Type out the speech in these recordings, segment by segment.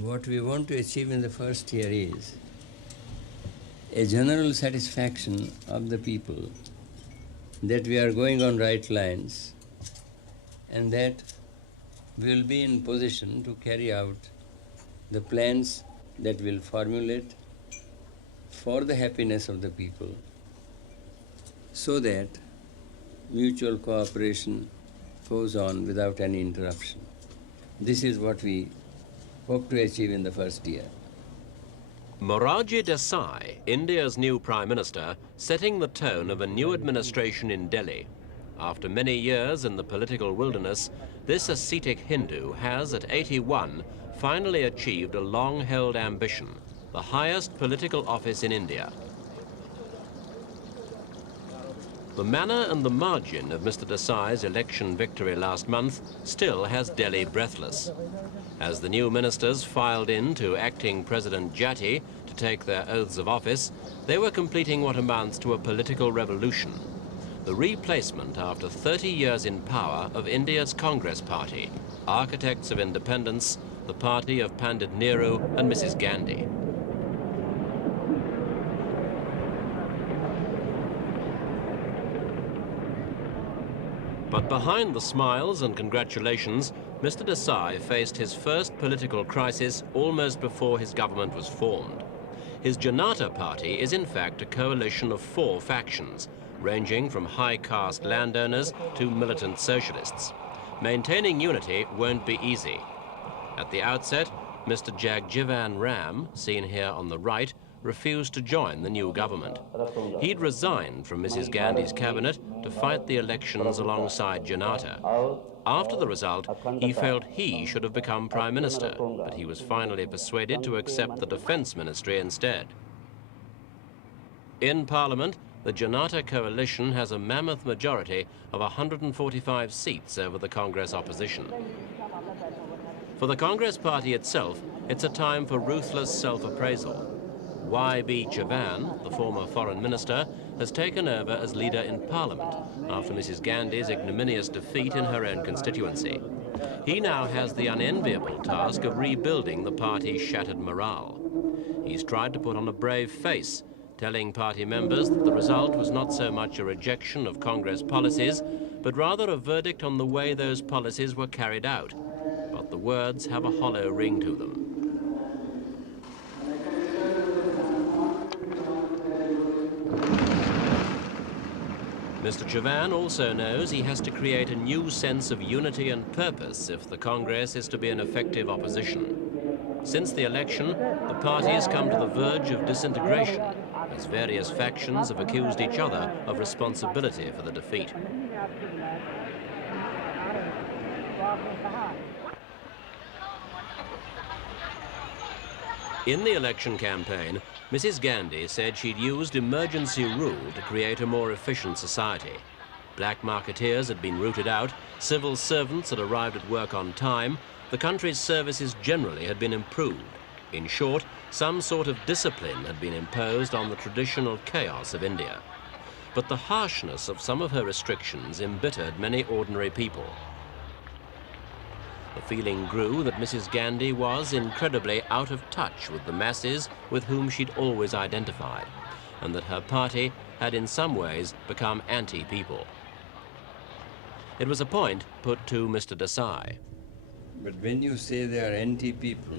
What we want to achieve in the first year is a general satisfaction of the people that we are going on right lines and that we will be in position to carry out the plans that will formulate for the happiness of the people so that mutual cooperation goes on without any interruption. This is what we hope to achieve in the first year. Morarji Desai, India's new Prime Minister, setting the tone of a new administration in Delhi. After many years in the political wilderness, this ascetic Hindu has, at 81, finally achieved a long-held ambition, the highest political office in India. The manner and the margin of Mr. Desai's election victory last month still has Delhi breathless. As the new ministers filed in to acting President Jati to take their oaths of office, they were completing what amounts to a political revolution. The replacement after 30 years in power of India's Congress Party, architects of independence, the party of Pandit Nehru and Mrs. Gandhi. But behind the smiles and congratulations, Mr. Desai faced his first political crisis almost before his government was formed. His Janata Party is in fact a coalition of 4 factions, ranging from high-caste landowners to militant socialists. Maintaining unity won't be easy. At the outset, Mr. Jagjivan Ram, seen here on the right, refused to join the new government. He'd resigned from Mrs. Gandhi's cabinet to fight the elections alongside Janata. After the result, he felt he should have become Prime Minister, but he was finally persuaded to accept the Defence Ministry instead. In Parliament, the Janata coalition has a mammoth majority of 145 seats over the Congress opposition. For the Congress Party itself, it's a time for ruthless self-appraisal. Y.B. Chavan, the former foreign minister, has taken over as leader in Parliament after Mrs. Gandhi's ignominious defeat in her own constituency. He now has the unenviable task of rebuilding the party's shattered morale. He's tried to put on a brave face, telling party members that the result was not so much a rejection of Congress policies, but rather a verdict on the way those policies were carried out. But the words have a hollow ring to them. Mr. Chavan also knows he has to create a new sense of unity and purpose if the Congress is to be an effective opposition. Since the election, the party has come to the verge of disintegration, as various factions have accused each other of responsibility for the defeat. In the election campaign, Mrs. Gandhi said she'd used emergency rule to create a more efficient society. Black marketeers had been rooted out, civil servants had arrived at work on time, the country's services generally had been improved. In short, some sort of discipline had been imposed on the traditional chaos of India. But the harshness of some of her restrictions embittered many ordinary people. The feeling grew that Mrs. Gandhi was incredibly out of touch with the masses with whom she'd always identified, and that her party had in some ways become anti-people. It was a point put to Mr. Desai. But when you say they are anti-people,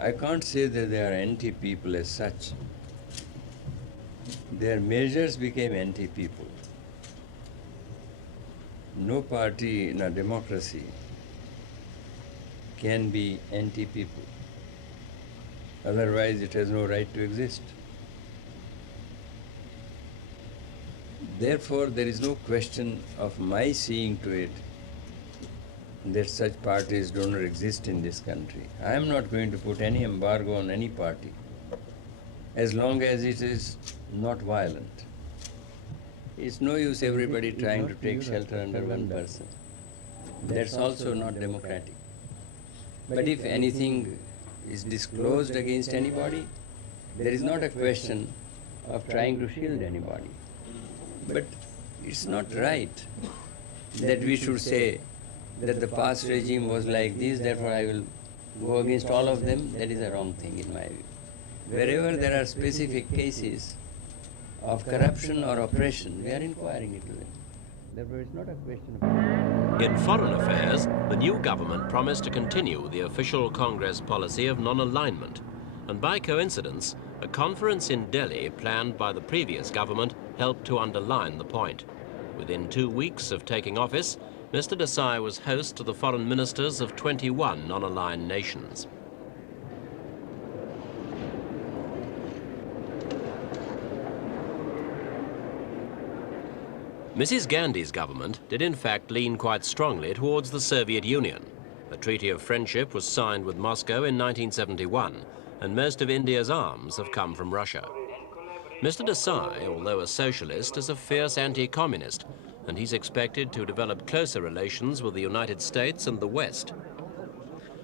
I can't say that they are anti-people as such. Their measures became anti-people. No party in a democracy can be anti-people. Otherwise, it has no right to exist. Therefore, there is no question of my seeing to it that such parties do not exist in this country. I am not going to put any embargo on any party as long as it is not violent. It's no use everybody trying to take shelter under one person. That's also not democratic. But if anything is disclosed against anybody, there is not a question of trying to shield anybody. But it's not right that we should say that the past regime was like this, therefore I will go against all of them, that is a wrong thing in my view. Wherever there are specific cases of corruption or oppression, we are inquiring into them. Therefore, it's not a question of... In foreign affairs, the new government promised to continue the official Congress policy of non-alignment. And by coincidence, a conference in Delhi planned by the previous government helped to underline the point. Within 2 weeks of taking office, Mr. Desai was host to the foreign ministers of 21 non-aligned nations. Mrs. Gandhi's government did in fact lean quite strongly towards the Soviet Union. A treaty of friendship was signed with Moscow in 1971, and most of India's arms have come from Russia. Mr. Desai, although a socialist, is a fierce anti-communist, and he's expected to develop closer relations with the United States and the West.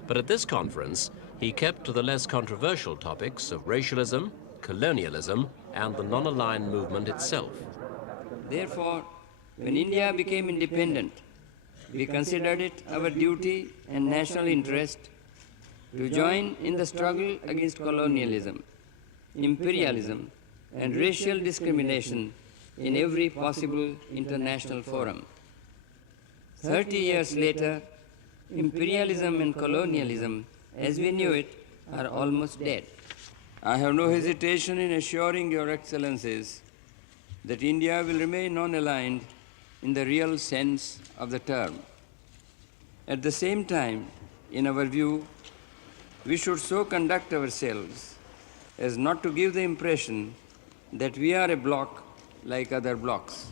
But at this conference, he kept to the less controversial topics of racialism, colonialism, and the non-aligned movement itself. Therefore, when India became independent, we considered it our duty and national interest to join in the struggle against colonialism, imperialism, and racial discrimination in every possible international forum. 30 years later, imperialism and colonialism, as we knew it, are almost dead. I have no hesitation in assuring Your Excellencies that India will remain non-aligned in the real sense of the term. At the same time, in our view, we should so conduct ourselves as not to give the impression that we are a bloc like other blocs.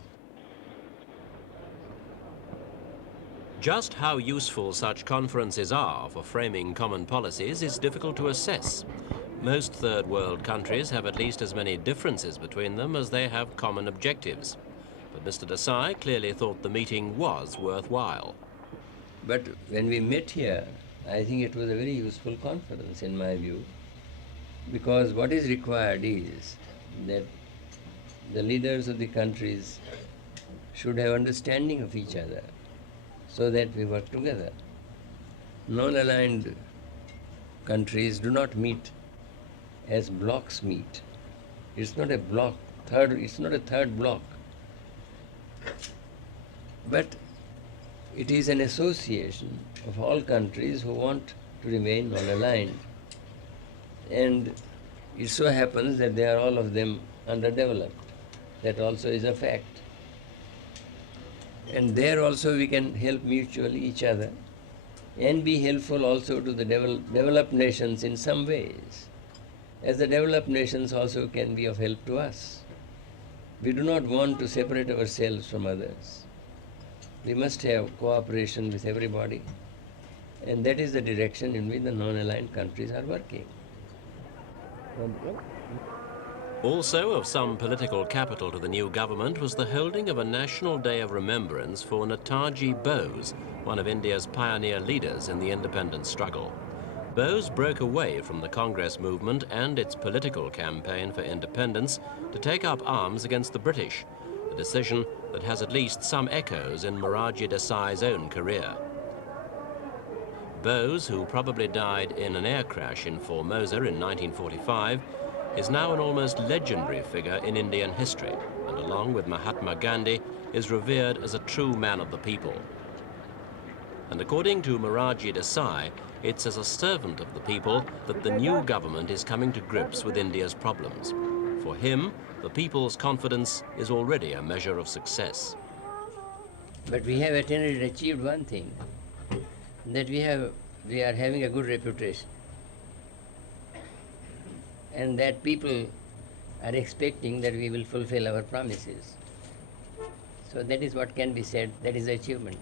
Just how useful such conferences are for framing common policies is difficult to assess. Most third world countries have at least as many differences between them as they have common objectives. But Mr. Desai clearly thought the meeting was worthwhile. But when we met here, I think it was a very useful conference in my view, because what is required is that the leaders of the countries should have understanding of each other so that we work together. Non-aligned countries do not meet as blocs meet. It's not a bloc, it's not a third bloc. But it is an association of all countries who want to remain non-aligned. And it so happens that they are all of them underdeveloped. That also is a fact. And there also we can help mutually each other and be helpful also to the developed nations in some ways, as the developed nations also can be of help to us. We do not want to separate ourselves from others. We must have cooperation with everybody, and that is the direction in which the non-aligned countries are working. Also of some political capital to the new government was the holding of a National Day of Remembrance for Netaji Bose, one of India's pioneer leaders in the independence struggle. Bose broke away from the Congress movement and its political campaign for independence to take up arms against the British, a decision that has at least some echoes in Morarji Desai's own career. Bose, who probably died in an air crash in Formosa in 1945, is now an almost legendary figure in Indian history, and along with Mahatma Gandhi, is revered as a true man of the people. And according to Morarji Desai, it's as a servant of the people that the new government is coming to grips with India's problems. For him, the people's confidence is already a measure of success. But we have attained and achieved one thing, that we are having a good reputation, and that people are expecting that we will fulfill our promises. So that is what can be said, that is the achievement.